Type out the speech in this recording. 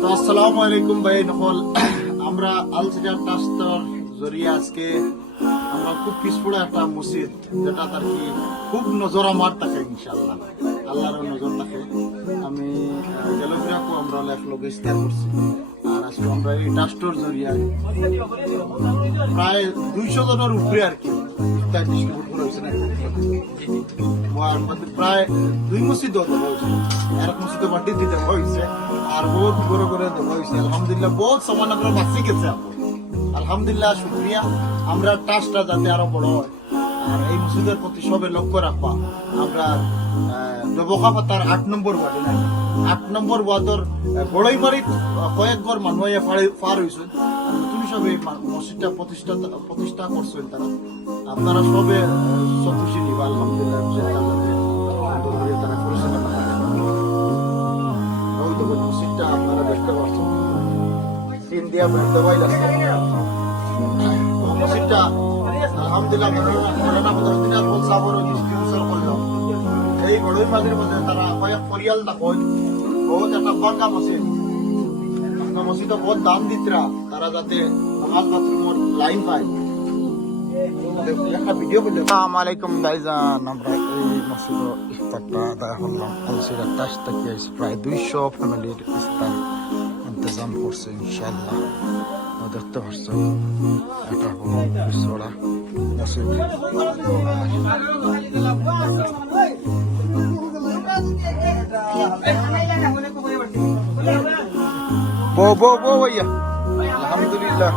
তো আসসালামু আলাইকুম ভাই নকল আমরা আলসিডা ট্রাস্টের জরিয়ে আজকে আমরা খুব পিসপুরা একটা মসজিদ যেটা তার কি খুব নজর আমার থাকে ইনশাআল্লাহ আল্লাহর নজর থাকে আমি গেলফিরাকো আমরা লেখ লোক ইস্তেহার করছি আর আজকে আমরা এই ট্রাস্টের জরিয়ে প্রায় 200 জনের উপরে আর কি ইফতার ডিস্ট্রিবিউট করা হয়েছে না প্রায় 2 মসজিদ দেওয়া হয়েছে এক মসজিদে বাটি দিতে হয়েছে আর বহুত বড় করে দেওয়া হয়েছে আলহামদুলিল্লাহ বহুত সমান আমরা বাঁচি গেছে আলহামদুলিল্লাহ শুক্রিয়া আমরা ট্রাস্টটা যাতে আরো বড় হয় আর এই মসজিদের প্রতি সবে লক্ষ্য রাখবা আমরা ডবকা পাতার 8 নম্বর ওয়ার্ডে নাই 8 নম্বর ওয়ার্ডের বড়ই বাড়ি কয়েক ঘর মানুষ পার হয়েছে তুমি সবে মসজিদটা প্রতিষ্ঠা করছেন তারা আপনারা সবে সন্তোষী নিবা আলহামদুলিল্লাহ তারা পরিচালনা মসজিদটা আপনারা দেখতে পাচ্ছেন ইন্ডিয়া দেওয়াই যাচ্ছে মসজিদটা আলহামদুলিল্লাহ মৌলানা বদরুদ্দিন আলম সাহেবের ডিস্ট্রিবিউশন করলো এই বড়ই মাঝের মধ্যে তারা কয়েক পরিয়াল দেখো বহুত একটা বাঙ্গা মসজিদ আপনার মসজিদে বহুত দাম দিতরা তারা যাতে নামাজ বাথরুমের লাইন পায় একটা ভিডিও করলে আসসালামু আলাইকুম গাইজান আমরা এই মসজিদের ইফতারটা আদায় করলাম আলসিরা ট্রাস্ট থেকে প্রায় 200 ফ্যামিলির ইফতার ইন্তজাম করছে ইনশাআল্লাহ দেখতে পাচ্ছেন এটা হলো বিশ্বরা মসজিদ বো ভাইয়া আলহামদুলিল্লাহ